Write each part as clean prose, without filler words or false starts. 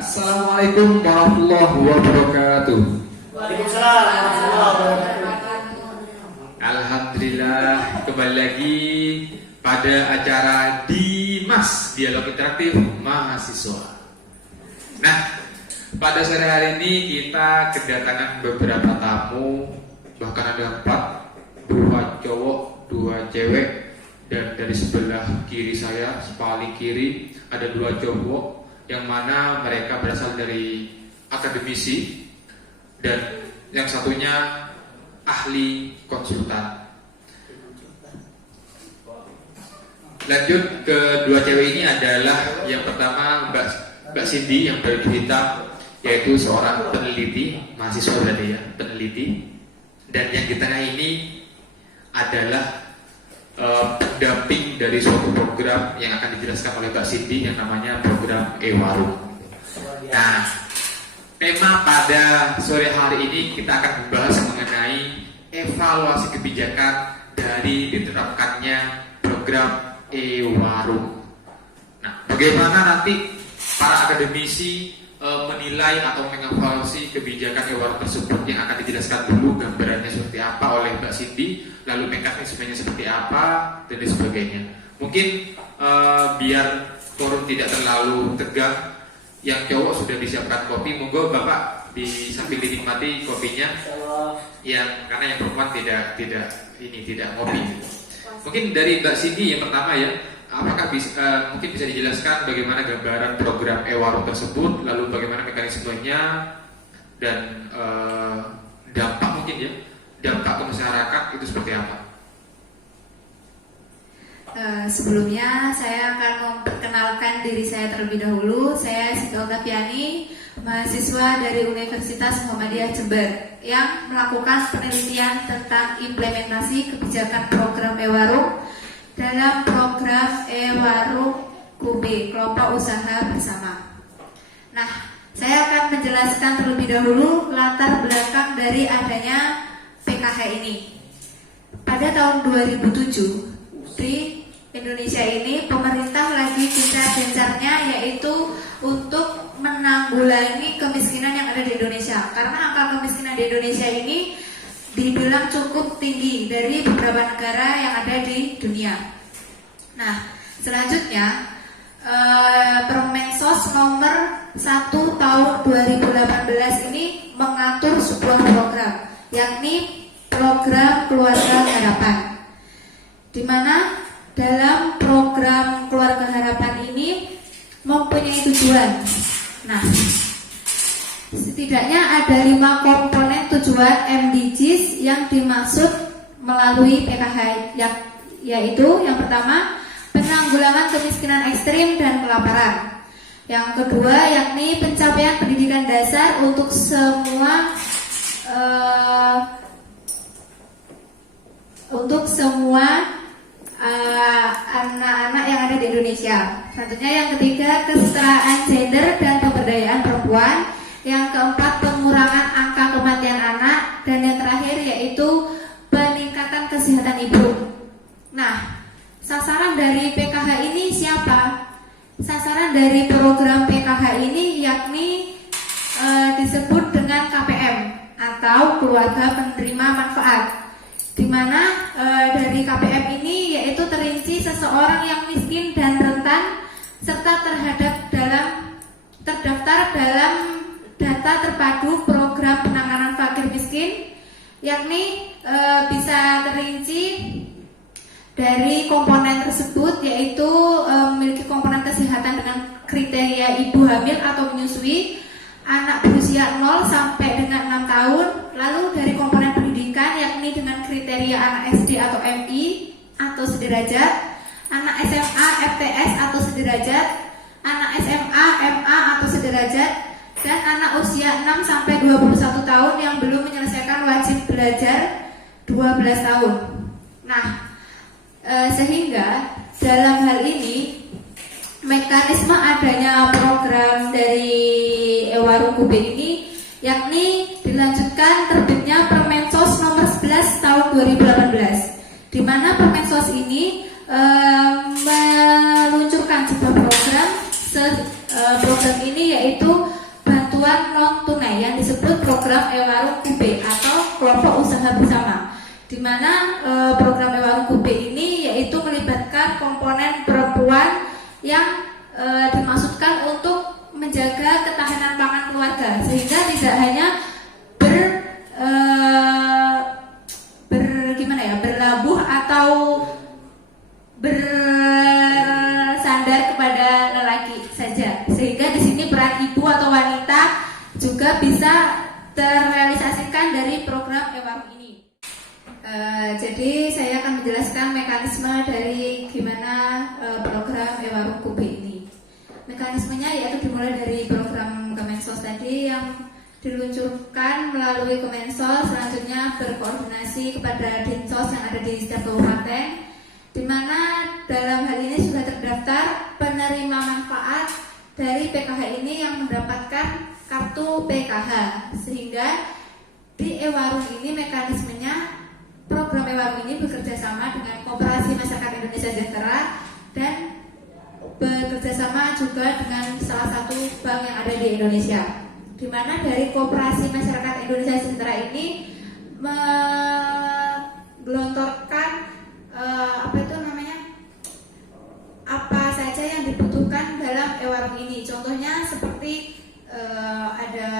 Assalamualaikum warahmatullahi wabarakatuh. Waalaikumsalam warahmatullahi wabarakatuh. Alhamdulillah, kembali lagi pada acara Dimas Dialog Interaktif Mahasiswa. Nah, pada sore hari ini kita kedatangan beberapa tamu, bahkan ada 4, 2 cowok, 2 cewek, dan dari sebelah kiri saya, paling kiri ada 2 cowok, yang mana mereka berasal dari akademisi dan yang satunya ahli konsultan. Lanjut ke 2 cewek ini adalah yang pertama Mbak Cindy yang baju hitam, yaitu seorang peneliti, mahasiswa berarti ya, peneliti. Dan yang di tengah ini adalah pendamping dari suatu program yang akan dijelaskan oleh Mbak Cindy yang namanya program e-warung. Nah, tema pada sore hari ini kita akan membahas mengenai evaluasi kebijakan dari diterapkannya program e-warung. Nah, bagaimana nanti para akademisi menilai atau mengevaluasi kebijakan e-warung tersebut, yang akan dijelaskan dulu gambarannya seperti apa oleh Mbak Cindy, lalu mekanismenya seperti apa, dan sebagainya. Mungkin biar forum tidak terlalu tegang, yang cowok sudah disiapkan kopi, monggo Bapak sambil dinikmati kopinya. Yang karena yang perempuan tidak ngopi. Mungkin dari Mbak Cindy yang pertama ya, apakah mungkin bisa dijelaskan bagaimana gambaran program e-warung tersebut, lalu bagaimana mekanismenya dan dampak mungkin ya, dampak ke masyarakat itu seperti apa? Sebelumnya saya akan memperkenalkan diri saya terlebih dahulu. Saya Siti Oktaviani, mahasiswa dari Universitas Muhammadiyah Jember yang melakukan penelitian tentang implementasi kebijakan program e-warung dalam program e-warung KUB, Kelompok Usaha Bersama. Nah, saya akan menjelaskan terlebih dahulu latar belakang dari adanya PKH ini. Pada tahun 2007 di Indonesia ini pemerintah lagi gencar-gencarnya yaitu untuk menanggulangi kemiskinan yang ada di Indonesia. Karena angka kemiskinan di Indonesia ini dibilang cukup tinggi dari beberapa negara yang ada di dunia. Nah, selanjutnya Permensos nomor 1 tahun 2018 ini mengatur sebuah program, yakni program Keluarga Harapan, di mana dalam program Keluarga Harapan ini mempunyai tujuan. Nah, setidaknya ada 5 komponen tujuan MDGs yang dimaksud melalui PKH, yaitu yang pertama penanggulangan kemiskinan ekstrim dan kelaparan. Yang kedua yakni pencapaian pendidikan dasar untuk semua anak-anak yang ada di Indonesia. Selanjutnya yang ketiga kesetaraan gender dan pemberdayaan perempuan. Yang keempat pengurangan angka kematian anak, dan yang terakhir yaitu peningkatan kesehatan ibu. Nah, sasaran dari PKH ini siapa? Sasaran dari program PKH ini yakni disebut dengan KPM atau Keluarga Penerima Manfaat, di mana dari KPM ini yaitu terinci seseorang yang miskin dan rentan serta terdaftar dalam data terpadu program penanganan fakir miskin, yakni bisa terinci dari komponen tersebut, yaitu memiliki komponen kesehatan dengan kriteria ibu hamil atau menyusui, anak berusia 0 sampai dengan 6 tahun. Lalu dari komponen pendidikan yakni dengan kriteria anak SD atau MI atau sederajat, anak SMA FTS atau sederajat, anak SMA MA atau sederajat, dan anak usia 6 sampai 21 tahun yang belum menyelesaikan wajib belajar 12 tahun. Nah, sehingga dalam hal ini mekanisme adanya program dari e-warung KUB ini yakni dilanjutkan terbitnya Permensos nomor 11 tahun 2018, di mana Permensos ini meluncurkan sebuah program program ini yaitu bantuan non tunai yang disebut program Ewarung Kube atau kelompok usaha bersama, di mana program Ewarung Kube ini yaitu melibatkan komponen perempuan yang dimaksudkan untuk menjaga ketahanan pangan keluarga, sehingga tidak hanya berlabuh atau bersandar kepada lelaki saja, sehingga di sini peran ibu atau wanita juga bisa terrealisasikan dari program Ewarung ini. Jadi saya akan menjelaskan mekanisme dari gimana program Ewarung Kube ini. Mekanismenya yaitu dimulai dari program Kemensos tadi yang diluncurkan melalui Kemensos, selanjutnya berkoordinasi kepada Dinsos yang ada di setiap kabupaten, di mana dalam hal ini sudah terdaftar penerima manfaat dari PKH ini yang mendapatkan kartu PKH, sehingga di Ewarung ini mekanismenya program Ewarung ini bekerja sama dengan Koperasi Masyarakat Indonesia Sejahtera dan bekerja sama juga dengan salah satu bank yang ada di Indonesia, di mana dari Koperasi Masyarakat Indonesia Sejahtera ini menggelontorkan apa saja yang dibutuhkan dalam Ewarung ini. Contohnya seperti ada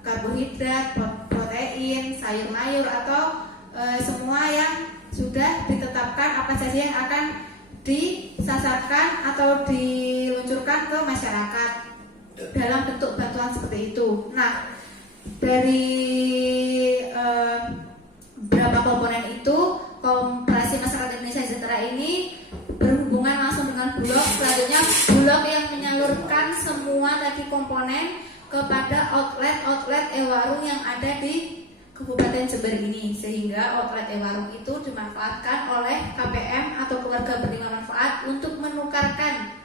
karbohidrat, protein, sayur-mayur atau semua yang sudah ditetapkan apa saja yang akan disasarkan atau diluncurkan ke masyarakat dalam bentuk bantuan seperti itu. Nah, dari beberapa komponen itu, Koperasi Masyarakat Indonesia Sejahtera ini berhubungan langsung dengan Bulog. Selanjutnya Bulog yang menyalurkan semua tadi komponen kepada outlet Ewarung yang ada di Kabupaten Jember ini, sehingga outlet Ewarung itu dimanfaatkan oleh KPM atau keluarga penerima manfaat untuk menukarkan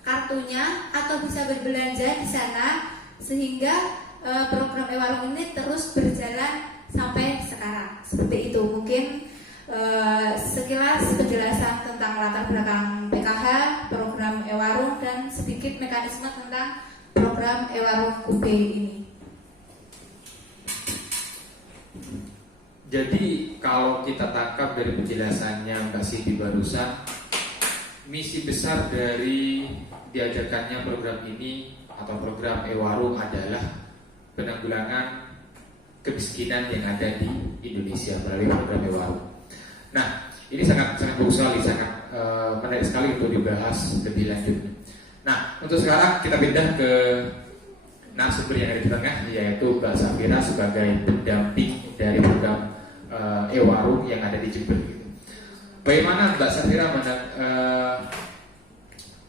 kartunya atau bisa berbelanja di sana, sehingga program Ewarung ini terus berjalan sampai sekarang. Seperti itu mungkin sekilas penjelasan tentang latar belakang PKH, program Ewarung, dan sedikit mekanisme tentang program Ewarung Kube ini. Jadi kalau kita tangkap dari penjelasannya Mbak Siti barusan, misi besar dari diadakannya program ini atau program Ewarung adalah penanggulangan kemiskinan yang ada di Indonesia melalui program Ewarung. Nah, ini sangat bagus sekali, sangat menarik sekali untuk dibahas lebih lanjut. Nah, untuk sekarang kita pindah ke narasumber yang ada di tengah, yaitu Mbak Safira sebagai pendamping dari program Ewarung yang ada di Jember. Bagaimana Mbak Safira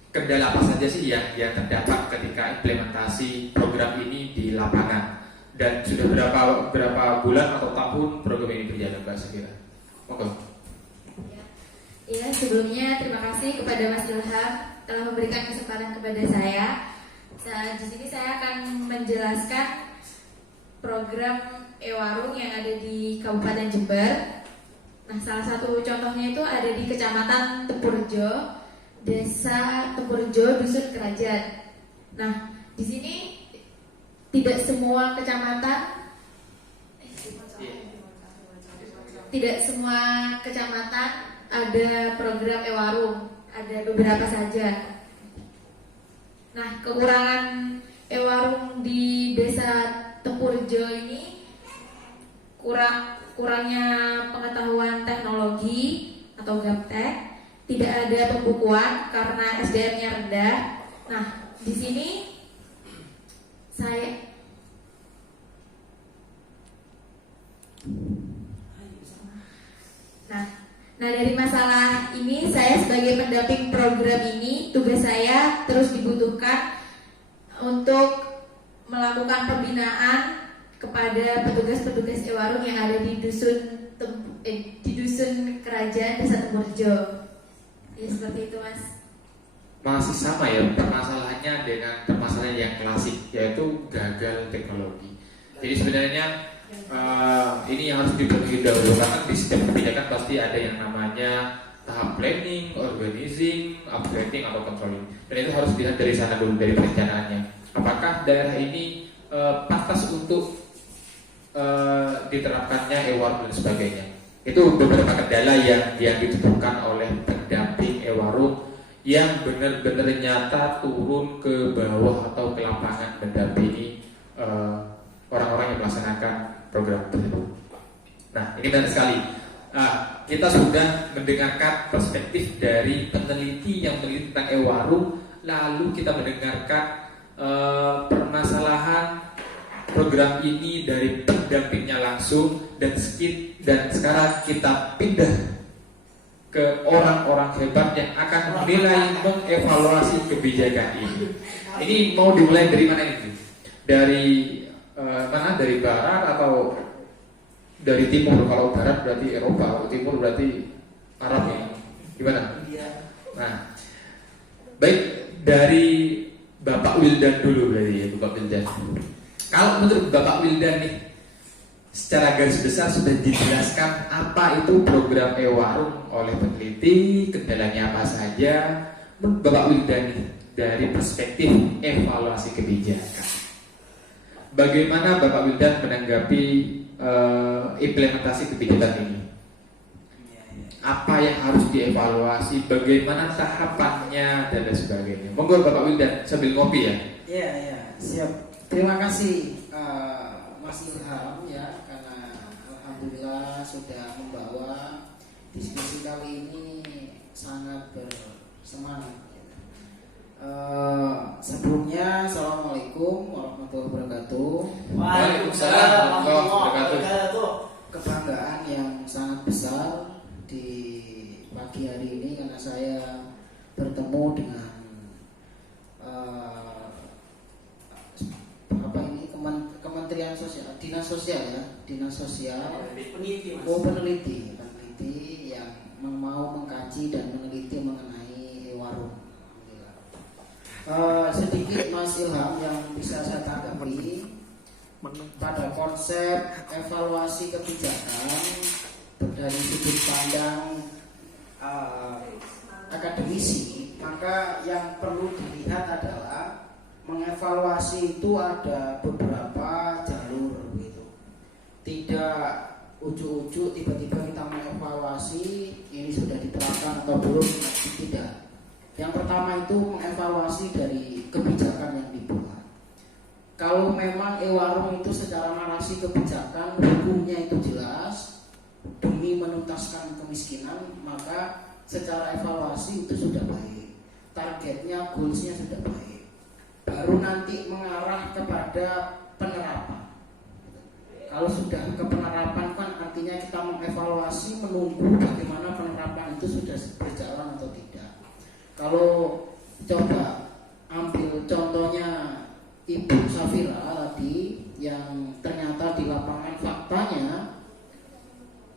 kendala apa saja sih yang terdapat ketika implementasi program ini di lapangan, dan sudah berapa bulan atau tahun program ini berjalan, Mbak Safira? Oke. Ya, sebelumnya terima kasih kepada Mas Ilham telah memberikan kesempatan kepada saya. Di sini saya akan menjelaskan program Ewarung yang ada di Kabupaten Jember. Nah, salah satu contohnya itu ada di Kecamatan Tempurjo, Desa Tempurjo, Dusun Kerajaan. Nah, di sini tidak semua kecamatan ada program Ewarung, ada beberapa saja. Nah, kekurangan Ewarung di Desa Tempurjo ini kurangnya pengetahuan teknologi atau gaptek, tidak ada pembukuan karena SDM-nya rendah. Nah, di sini Nah, dari masalah ini saya sebagai pendamping program ini, tugas saya terus dibutuhkan untuk melakukan pembinaan kepada petugas-petugas Ewarung yang ada di dusun Kerajaan Desa Tempurjo. Ya, seperti itu, Mas. Masih sama ya permasalahannya dengan permasalahan yang klasik, yaitu gagal teknologi. Jadi sebenarnya ini yang harus dipenuhi dahulu, karena di setiap kebijakan pasti ada yang namanya tahap planning, organizing, upgrading atau controlling. Dan itu harus dilihat dari sana dulu, dari perencanaannya. Apakah daerah ini pantas untuk diterapkannya e-warung dan sebagainya. Itu beberapa kendala yang ditentukan oleh pendamping e-warung yang benar-benar nyata turun ke bawah atau ke lapangan mendampingi orang-orang yang melaksanakan program tersebut. Nah, ini menarik sekali. Kita sudah mendengarkan perspektif dari peneliti yang meneliti tentang e-warung, lalu kita mendengarkan permasalahan program ini dari pendampingnya langsung, dan sekarang kita pindah ke orang-orang hebat yang akan menilai, mengevaluasi kebijakan ini. Ini mau dimulai dari mana ini? Dari mana? Dari barat atau dari timur? Kalau barat berarti Eropa, kalau timur berarti Arab ya. Gimana? Nah, baik, dari Bapak Wildan dulu berarti ya, Bapak Wildan. Kalau menurut Bapak Wildan nih, secara garis besar sudah dijelaskan apa itu program e-warung oleh peneliti, kendalanya apa saja. Menurut Bapak Wildan nih, dari perspektif evaluasi kebijakan, bagaimana Bapak Wildan menanggapi implementasi kebijakan ini? Apa yang harus dievaluasi, bagaimana tahapannya, dan lain sebagainya. Monggo Bapak Wildan sambil ngopi ya. Iya, siap. Terima kasih Mas Ilham ya, karena alhamdulillah sudah membawa diskusi kali ini sangat bersemangat. Sebelumnya, Assalamualaikum warahmatullahi wabarakatuh. Waalaikumsalam warahmatullahi wabarakatuh. Kebanggaan yang sangat besar di pagi hari ini karena saya bertemu dengan Kementerian Sosial, Dinas Sosial ya, Dinas Sosial, peneliti yang mau mengkaji dan meneliti mengenai e-warung. Sedikit Mas Ilham yang bisa saya tanggapi pada konsep evaluasi kebijakan dari sudut pandang akademisi, maka yang perlu dilihat adalah mengevaluasi itu ada beberapa jalur gitu. Tidak ujuk-ujuk tiba-tiba kita mengevaluasi ini sudah diterapkan atau belum, tidak. Yang pertama itu mengevaluasi dari kebijakan yang dibuat. Kalau memang e-warung itu secara narasi kebijakan hukumnya itu jelas demi menuntaskan kemiskinan, maka secara evaluasi itu sudah baik. Targetnya, goalsnya sudah baik. Baru nanti mengarah kepada penerapan. Kalau sudah ke penerapan kan artinya kita mengevaluasi, menunggu bagaimana penerapan itu sudah berjalan atau tidak. Kalau coba ambil contohnya Ibu Safira tadi yang ternyata di lapangan faktanya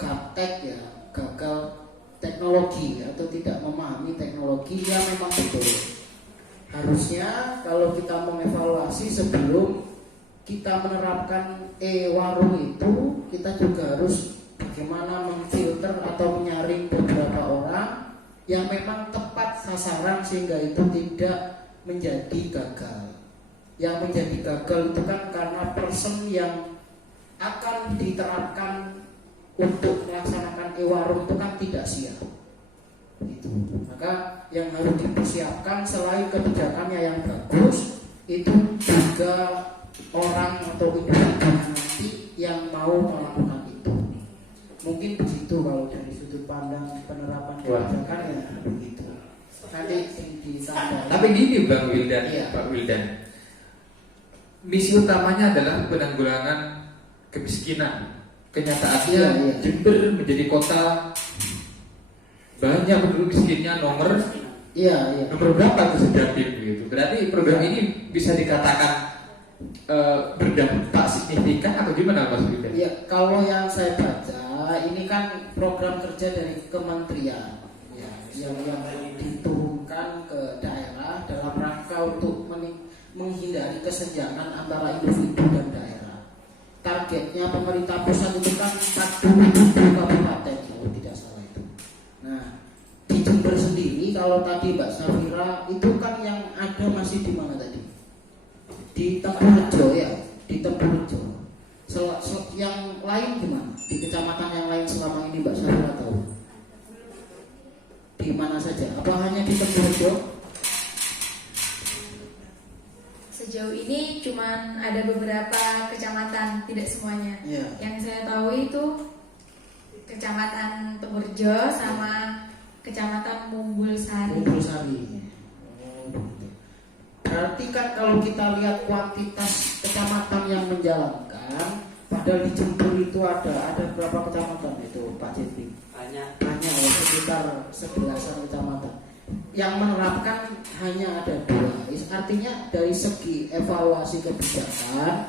gaptek ya, gagal teknologi atau tidak memahami teknologi, ya memang betul. Harusnya kalau kita mengevaluasi sebelum kita menerapkan e-warung itu, kita juga harus bagaimana memfilter atau menyaring beberapa orang yang memang tepat sasaran sehingga itu tidak menjadi gagal. Yang menjadi gagal itu kan karena person yang akan diterapkan untuk melaksanakan e-warung itu kan tidak siap. Itu. Maka yang harus dipersiapkan selain kebijakannya yang bagus, itu juga orang atau individu nanti yang mau melakukan itu. Mungkin begitu kalau dari sudut pandang penerapan kebijakan ya begitu. Nanti ditambah. Tapi gini Bang Wildan, Iya. Pak Wildan, misi utamanya adalah penanggulangan kemiskinan. Kenyataannya Iya. Jember menjadi kota banyak penduduk miskinnya nomor berapa itu sejatim gitu. Berarti program ini bisa dikatakan berdampak signifikan atau gimana Mas Wildan? Ya, kalau yang saya baca ini kan program kerja dari kementerian ya, yang diturunkan ke daerah dalam rangka untuk menghindari kesenjangan antara individu dan daerah. Targetnya pemerintah pusat itu kan 47 kabupaten kalau tidak salah itu. Nah, kalau tadi Mbak Safira itu kan yang ada masih di mana tadi? Di Tempurejo ya, di Tempurejo. Yang lain gimana? Di kecamatan yang lain selama ini Mbak Safira tahu? Di mana saja? Apa hanya di Tempurejo? Sejauh ini cuman ada beberapa kecamatan, tidak semuanya. Ya. Yang saya tahu itu Kecamatan Temurjo sama Kecamatan Mumbul Sari. Mumbul Sari. Oh, begitu. Berarti kan kalau kita lihat kuantitas kecamatan yang menjalankan, padahal di Jember itu ada berapa kecamatan itu Pak Jepri? Banyak. Banyak ya, sekitar 11-an kecamatan. Yang menerapkan hanya ada 2. Artinya dari segi evaluasi kebijakan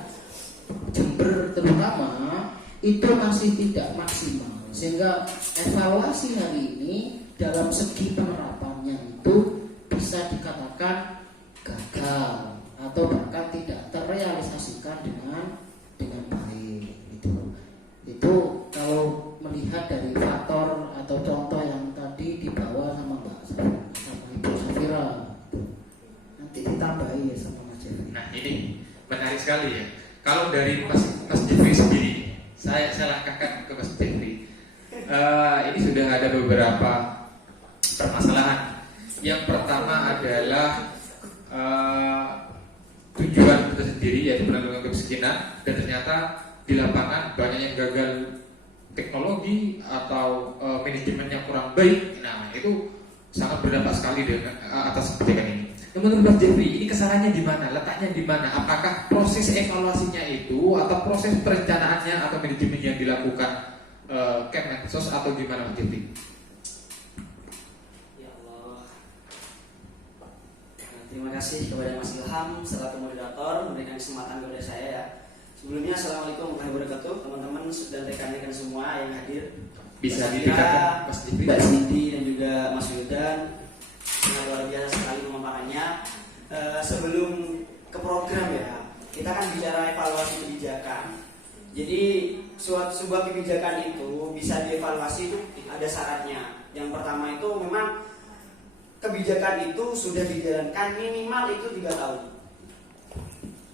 Jember terutama itu masih tidak maksimal, sehingga evaluasi hari ini dalam segi penerapannya itu bisa dikatakan gagal atau bahkan tidak terrealisasikan dengan baik. Itu kalau melihat dari faktor atau contoh yang tadi dibawa sama Ibu Safira, nanti ditambahi ya sama Mas Jeffrey. Nah ini menarik sekali ya. Kalau dari Mas Jeffrey sendiri, saya langkahkan ke Mas Jeffrey. Ini sudah ada beberapa permasalahan. Yang pertama adalah tujuan itu sendiri, yaitu penanggulangan kemiskinan, dan ternyata di lapangan banyak yang gagal teknologi atau manajemennya kurang baik. Nah itu sangat berdampak sekali dengan atas kebijakan ini. Menurut Mas Jeffrey, ini kesalahannya di mana? Letaknya di mana? Apakah proses evaluasinya itu atau proses perencanaannya atau manajemen yang dilakukan Kemensos atau gimana Mas Jeffrey? Ya Allah. Terima kasih kepada Mas Ilham selaku moderator memberikan kesempatan kepada saya ya. Sebelumnya Assalamualaikum warahmatullahi wabarakatuh, teman-teman dan rekan-rekan semua yang hadir. Bisa Mas didekatkan Mas Jeffrey? Mbak Cindy dan juga Mas Wildan, sangat luar biasa sekali pemaparannya. Sebelum ke program ya, kita kan bicara evaluasi kebijakan. Jadi sebuah kebijakan itu bisa dievaluasi itu ada syaratnya. Yang pertama itu memang kebijakan itu sudah dijalankan minimal itu 3 tahun.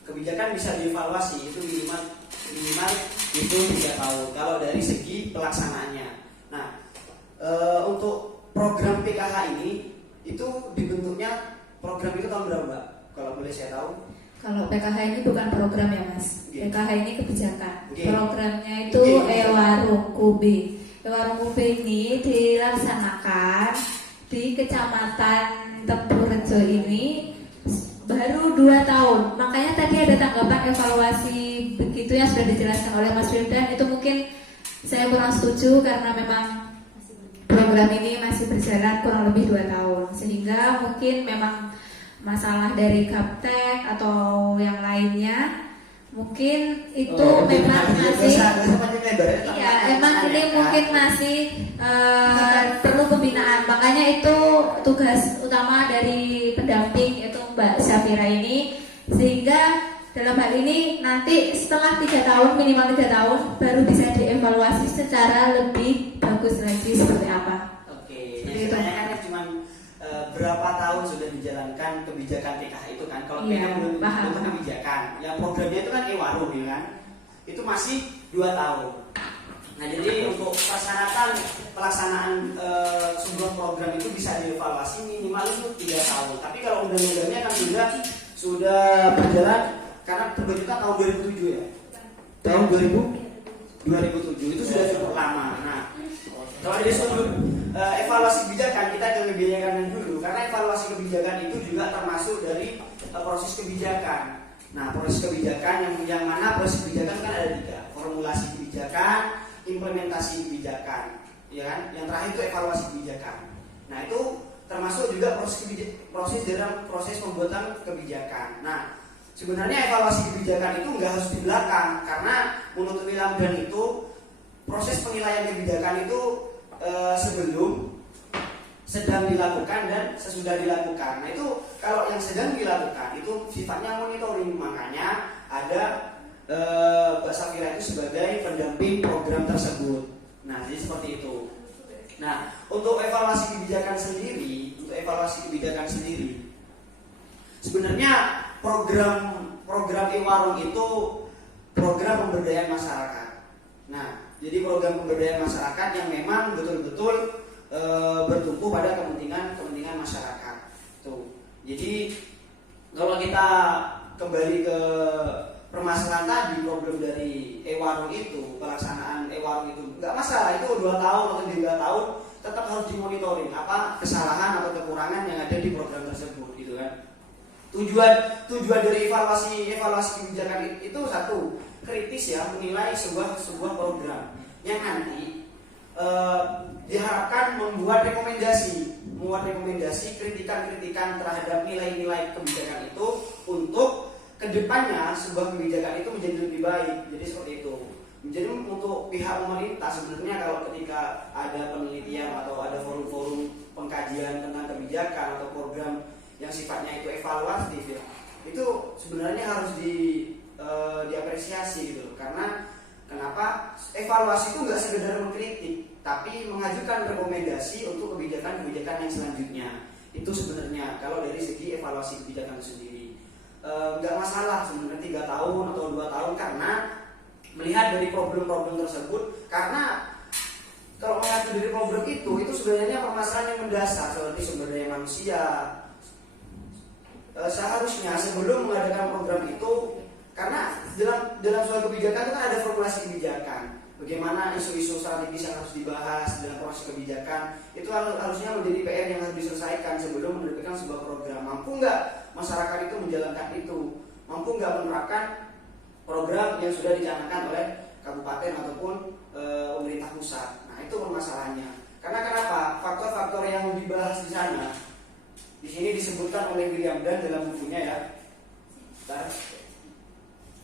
Kebijakan bisa dievaluasi itu minimal itu 3 tahun. Kalau dari segi pelaksanaannya. Nah, untuk program PKH ini itu dibentuknya program itu tahun berapa, Mbak? Kalau boleh saya tahu? Kalau PKH ini bukan program ya Mas. Oke. PKH ini kebijakan. Oke. Programnya itu Oke. Ewarung Kube. Ewarung Kube ini dilaksanakan di Kecamatan Tempurejo ini baru 2 tahun. Makanya tadi ada tanggapan evaluasi begitu yang sudah dijelaskan oleh Mas Wildan. Itu mungkin saya kurang setuju karena memang program ini masih berjalan kurang lebih 2 tahun. Sehingga mungkin memang masalah dari gaptek atau yang lainnya mungkin itu memang masih emang ini mungkin masih perlu pembinaan. Makanya itu tugas utama dari pendamping itu Mbak Safira ini, sehingga dalam hal ini nanti setelah 3 tahun minimal 3 tahun baru bisa dievaluasi secara lebih bagus lagi seperti apa. Oke, Seperti itu. yang saya kan cuma berapa tahun sudah dijalankan kebijakan PKH itu kan? Kalau Iya, PKH belum paham. kebijakan, yang programnya itu kan Ewarung ya kan? Itu masih 2 tahun. Nah jadi untuk pelaksanaan sebuah program itu bisa dievaluasi minimal itu 3 tahun. Tapi kalau undang-undangnya kan sudah berjalan karena terbentuknya tahun 2007 ya. Tahun 2007 itu sudah cukup lama. Nah kalau dari sudut evaluasi kebijakan, kita ke kebijakan dulu, karena evaluasi kebijakan itu juga termasuk dari proses kebijakan. Nah, proses kebijakan yang mana proses kebijakan kan ada 3, formulasi kebijakan, implementasi kebijakan, ya kan? Yang terakhir itu evaluasi kebijakan. Nah, itu termasuk juga proses dalam proses pembuatan kebijakan. Nah, sebenarnya evaluasi kebijakan itu nggak harus di belakang, karena menurut Wilham dan itu proses penilaian kebijakan itu sebelum, sedang dilakukan dan sesudah dilakukan. Nah itu kalau yang sedang dilakukan itu sifatnya monitoring, makanya ada Mbak Safira itu sebagai pendamping program tersebut. Nah jadi seperti itu. Nah untuk evaluasi kebijakan sendiri untuk evaluasi kebijakan sendiri. Sebenarnya program e-warung itu program pemberdayaan masyarakat. Nah, jadi program pemberdayaan masyarakat yang memang betul-betul bertumpu pada kepentingan masyarakat. Tuh. Jadi kalau kita kembali ke permasalahan tadi, problem dari e-warung itu, pelaksanaan e-warung itu nggak masalah, itu 2 tahun atau 3 tahun tetap harus dimonitoring apa kesalahan atau kekurangan yang ada di program tersebut, gitu kan. Tujuan dari evaluasi kebijakan itu satu, kritis ya, menilai sebuah program yang nanti diharapkan membuat rekomendasi kritikan terhadap nilai-nilai kebijakan itu untuk kedepannya sebuah kebijakan itu menjadi lebih baik. Jadi seperti itu. Jadi untuk pihak pemerintah sebenarnya kalau ketika ada penelitian atau ada forum-forum pengkajian tentang kebijakan atau program yang sifatnya itu evaluatif ya, itu sebenarnya harus diapresiasi gitu. Karena kenapa evaluasi itu nggak sekedar mengkritik, tapi mengajukan rekomendasi untuk kebijakan-kebijakan yang selanjutnya. Itu sebenarnya kalau dari segi evaluasi kebijakan itu sendiri nggak masalah sebenarnya 3 tahun atau 2 tahun, karena melihat dari problem-problem tersebut. Karena kalau melihat dari problem itu sebenarnya permasalahan yang mendasar seperti sumber daya manusia. Seharusnya sebelum mengadakan program itu, karena dalam suatu kebijakan itu kan ada formulasi kebijakan, bagaimana isu-isu strategis yang harus dibahas dalam proses kebijakan, itu harusnya menjadi PR yang harus diselesaikan sebelum menerbitkan sebuah program. Mampu nggak masyarakat itu menjalankan itu? Mampu nggak menerapkan program yang sudah dicanangkan oleh kabupaten ataupun pemerintah pusat? Nah, itu permasalahannya. Karena kenapa? Faktor-faktor yang dibahas di sana, di sini disebutkan oleh William Dunn dalam bukunya ya.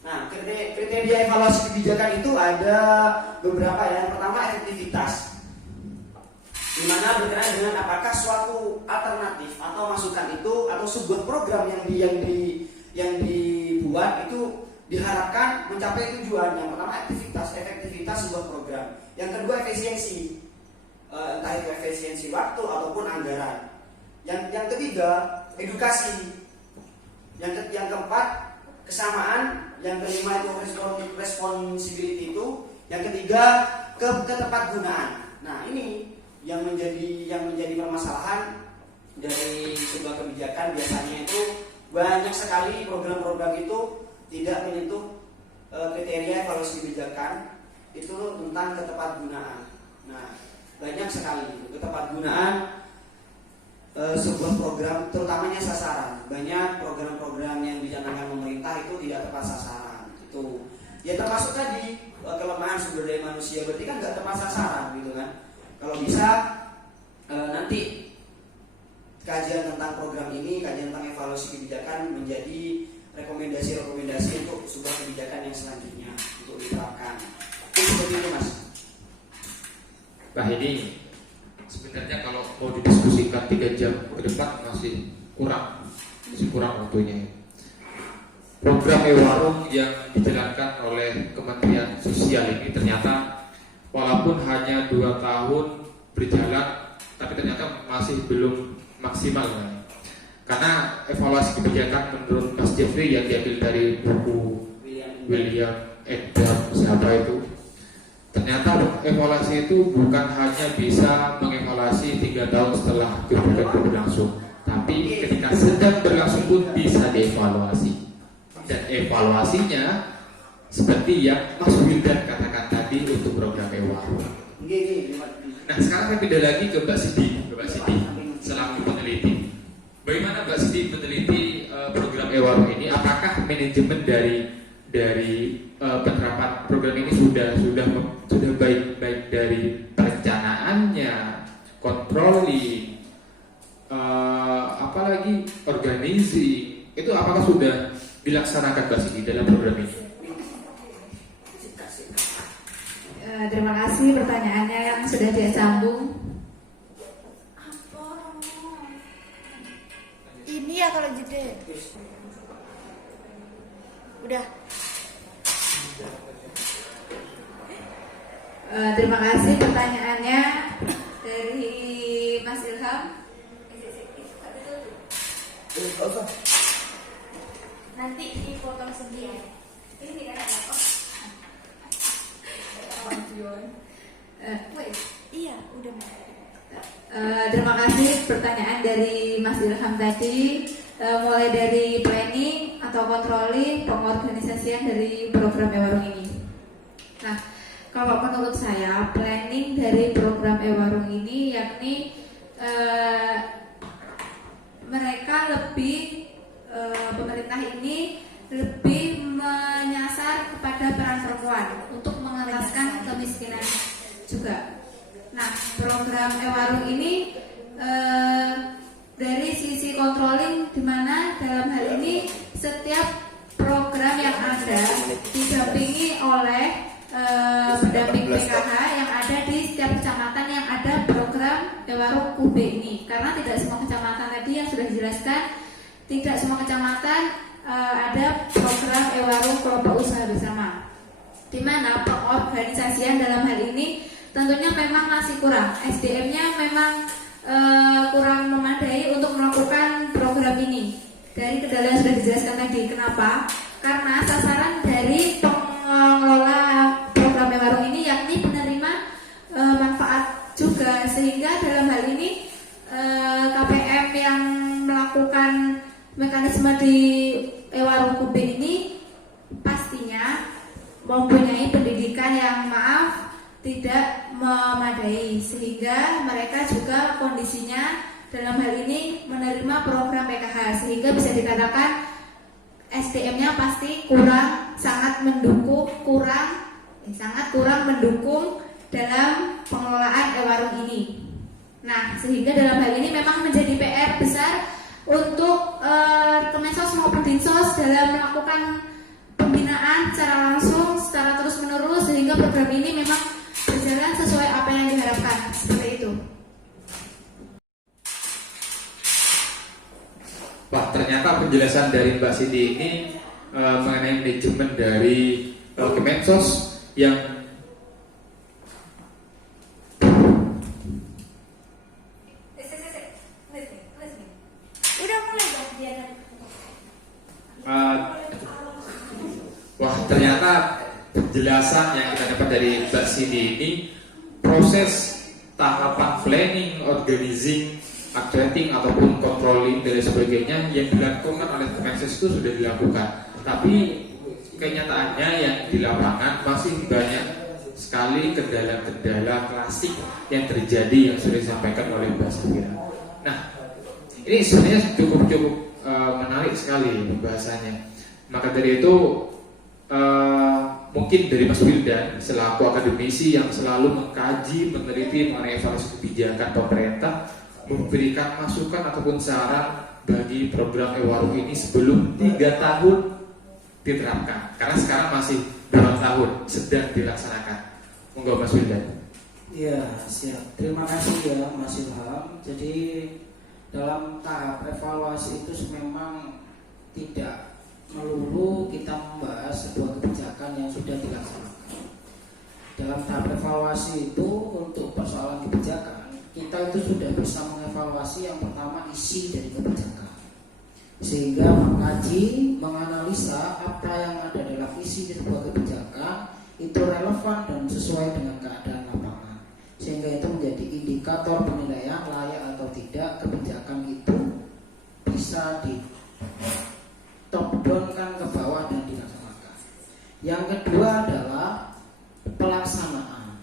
Nah, kriteria evaluasi kebijakan itu ada beberapa ya. Yang pertama efektivitas, di mana berkenaan dengan apakah suatu alternatif atau masukan itu atau sebuah program yang dibuat itu diharapkan mencapai tujuan. Yang pertama efektivitas sebuah program. Yang kedua efisiensi, entah itu efisiensi waktu ataupun anggaran. Yang ketiga edukasi. Yang keempat kesamaan. Yang kelima itu responsibility itu. Yang ketiga ketepat gunaan. Nah, ini yang menjadi permasalahan dari sebuah kebijakan. Biasanya itu banyak sekali program-program itu tidak menyentuh kriteria evaluasi kebijakan itu tentang ketepatgunaan. Nah, banyak sekali ketepatgunaan sebuah program, terutamanya sasaran. Banyak program-program yang dicanangkan pemerintah itu tidak tepat sasaran. Itu ya termasuk tadi kelemahan sumber daya manusia, berarti kan nggak tepat sasaran gitu kan. Kalau bisa nanti kajian tentang program ini, kajian tentang evaluasi kebijakan menjadi rekomendasi untuk sebuah kebijakan yang selanjutnya untuk diterapkan. Itu seperti itu, Mas. Nah, ini sebenarnya kalau mau didiskusikan 3 jam ke depan masih kurang waktunya. Program e-warung yang dijalankan oleh Kementerian Sosial ini ternyata walaupun hanya 2 tahun berjalan, tapi ternyata masih belum maksimal kan? Karena evaluasi kebijakan menurut Mas Jeffrey yang diambil dari buku William Edward siapa itu, ternyata evaluasi itu bukan hanya bisa mengevaluasi 3 tahun setelah kebijakan berlangsung, tapi ketika sedang berlangsung pun bisa dievaluasi. Dan evaluasinya seperti yang Mas Wildan katakan tadi untuk program e-warung. Nah, sekarang saya pindah lagi ke Mbak Siti selaku peneliti. Bagaimana Mbak Siti meneliti program e-warung ini? Apakah manajemen dari penerapan program ini sudah baik dari perencanaannya, controlling, apalagi organizing, itu apakah sudah dilaksanakan Mbak Siti dalam program ini? Terima kasih pertanyaannya yang sudah dia sambung. Ini ya kalau jeda. Udah. Terima kasih pertanyaannya dari Mas Ilham. Nanti dipotong sendiri. Ini kan ada apa? Iya, udah. Terima kasih pertanyaan dari Mas Ilham tadi, mulai dari planning atau controlling, pengorganisasian dari program Ewarung ini. Nah, kalau menurut saya planning dari program Ewarung ini yakni mereka lebih pemerintah ini lebih menyasar kepada peran perempuan untuk mengentaskan kemiskinan juga. Nah, program Ewarung ini dari sisi controlling, di mana dalam hal ini setiap program yang ada didampingi oleh pendamping PKH yang ada di setiap kecamatan yang ada program Ewarung UB ini. Karena tidak semua kecamatan tadi yang sudah dijelaskan, tidak semua kecamatan ada program Ewarung kelompok usaha bersama, di mana pengorganisasian dalam hal ini tentunya memang masih kurang. SDM-nya memang kurang memadai untuk melakukan program ini. Dari kendala yang sudah dijelaskan tadi. Kenapa? Karena sasaran dari pengelola program Ewarung ini yakni penerima manfaat juga, sehingga dalam hal ini KPM yang melakukan mekanisme di Ewarung UB ini pastinya mempunyai pendidikan yang tidak memadai, sehingga mereka juga kondisinya dalam hal ini menerima program PKH, sehingga bisa dikatakan SDM-nya pasti sangat kurang mendukung dalam pengelolaan Ewarung ini. Nah, sehingga dalam hal ini memang menjadi PR besar untuk Kemensos maupun Dinsos dalam melakukan pembinaan secara langsung, secara terus menerus, sehingga program ini memang berjalan sesuai apa yang diharapkan. Seperti itu. Wah, ternyata penjelasan dari Mbak Cindy ini mengenai manajemen dari Kemensos yang Udah mulai ya. wah, ternyata penjelasan yang kita dapat dari Mbak Cindy ini, proses tahapan planning, organizing, actuating ataupun controlling dan sebagainya yang dilakukan oleh Kemensos itu sudah dilakukan. Tapi kenyataannya yang di lapangan masih banyak sekali kendala-kendala klasik yang terjadi yang sudah disampaikan oleh Mbak Safira. Nah, ini sebenarnya cukup menarik sekali pembahasannya. Maka dari itu mungkin dari Mas Wildan selaku akademisi yang selalu mengkaji, meneliti mengenai evaluasi kebijakan pemerintah, memberikan masukan ataupun saran bagi program Ewarung ini sebelum 3 tahun diterapkan, karena sekarang masih 2 tahun sedang dilaksanakan. Monggo Mas Wildan. Ya, siap. Terima kasih ya Mas Ilham. Jadi dalam tahap evaluasi itu memang tidak melulu kita membahas sebuah kebijakan yang sudah dilaksanakan. Dalam tahap evaluasi itu untuk persoalan kebijakan, kita itu sudah bisa mengevaluasi yang pertama isi dari kebijakan, sehingga mengkaji, menganalisa apa yang ada dalam isi di sebuah kebijakan itu relevan dan sesuai dengan keadaan lapangan, sehingga itu menjadi indikator penilaian layak atau tidak kebijakan itu bisa di top down-kan ke bawah dan dilaksanakan. Yang kedua adalah pelaksanaan.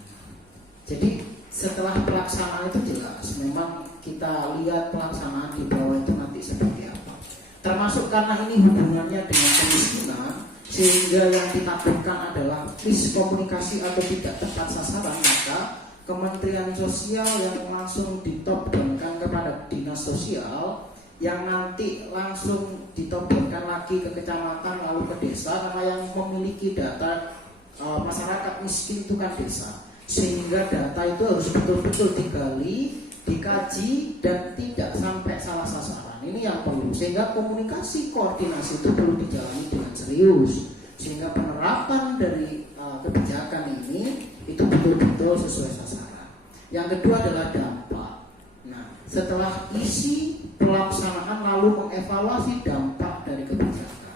Jadi setelah pelaksanaan itu jelas, memang kita lihat pelaksanaan di bawah itu nanti seperti apa. Termasuk karena ini hubungannya dengan kemiskinan, sehingga yang ditakutkan adalah miskomunikasi atau tidak tepat sasaran, maka Kementerian Sosial yang langsung ditop-downkan kepada Dinas Sosial, yang nanti langsung ditop-downkan lagi ke kecamatan lalu ke desa, karena yang memiliki data masyarakat miskin itu kan desa, sehingga data itu harus betul-betul digali, dikaji, dan tidak sampai salah sasaran. Ini yang perlu, sehingga komunikasi koordinasi itu perlu dijalani dengan serius, sehingga penerapan dari kebijakan ini itu betul-betul sesuai sasaran. Yang kedua adalah dampak. Nah, setelah isi pelaksanaan lalu lalu mengevaluasi dampak dari kebijakan.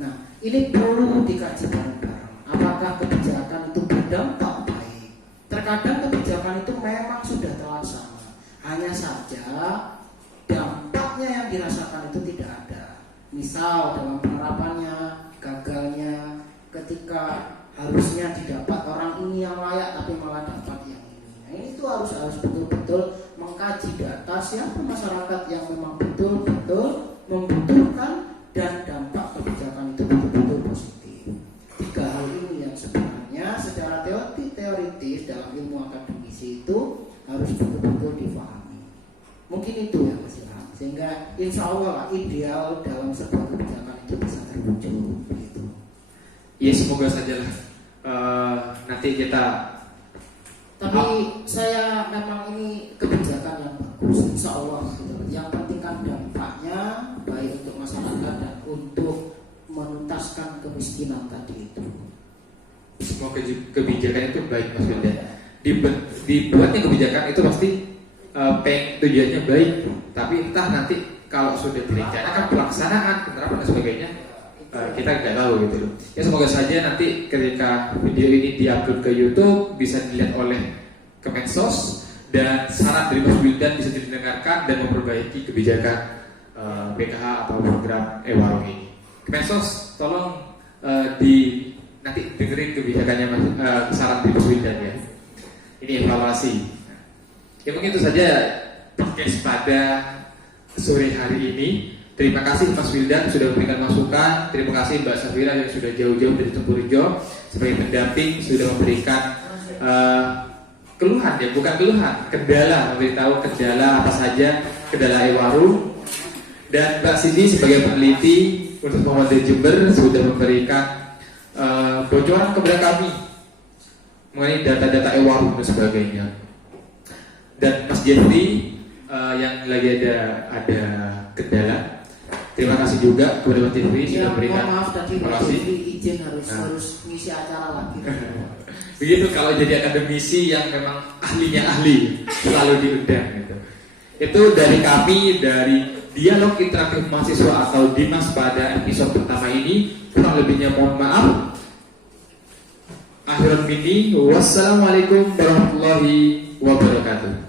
Nah, ini perlu dikaji bareng-bareng. Apakah kebijakan itu berdampak baik? Terkadang kebijakan itu memang sudah terlaksana, hanya saja dampaknya yang dirasakan itu tidak ada. Misal dalam penerapannya, gagalnya, ketika harusnya didapat orang ini yang layak tapi malah dapat yang ini. Nah, ini tuh harus betul-betul mengkaji data siapa masyarakat yang memang betul-betul membutuhkan dan dampak kebijakan itu betul-betul positif. 3 hal ini yang sebenarnya secara teoritis dalam ilmu akademisi itu harus betul-betul difahami. Mungkin itu yang Mas Ilham, sehingga insya Allah ideal dalam sebuah kebijakan itu bisa terwujud begitu. Ya semoga saja lah nanti kita. Tapi saya memang ini kebijakan yang bagus, insya Allah gitu. Yang penting kan dampaknya baik untuk masyarakat dan untuk menuntaskan kemiskinan tadi itu. Semua kebijakan itu baik Mas Wildan. Dibuatnya kebijakan itu pasti tujuannya baik, tapi entah nanti kalau sudah direncanakan pelaksanaan, penerapan dan sebagainya kita nggak tahu gitu loh. Ya semoga saja nanti ketika video ini diupload ke YouTube bisa dilihat oleh Kemensos dan saran dari Mas Wildan bisa didengarkan dan memperbaiki kebijakan BKH atau program e-warung ini. Kemensos tolong nanti dengerin kebijakannya saran dari Mas Wildan ya. Ini evaluasi. Ya mungkin itu saja podcast pada sore hari ini. Terima kasih Mas Wildan sudah memberikan masukan. Terima kasih Mbak Safira yang sudah jauh-jauh dari Tempurjo sebagai pendamping sudah memberikan keluhan ya, bukan keluhan, kendala, memberitahu kendala apa saja, kendala e-warung. Dan Mbak Cindy sebagai peneliti Universitas Muhammadiyah Jember sudah memberikan bocoran kepada kami mengenai data-data e-warung dan sebagainya. Dan Mas Jeffrey yang lagi ada kendala. Terima kasih juga kepada Mas Jeffrey sudah memberikan maaf tadi Mas Jeffrey izin harus ngisi acara lagi. Begitu kalau jadi akademisi yang memang ahlinya ahli selalu diundang gitu. Itu dari kami dari Dialog Interaktif Mahasiswa atau Dimas pada episode pertama ini. Kurang lebihnya mohon maaf. Akhirul mini, wassalamualaikum warahmatullahi wabarakatuh.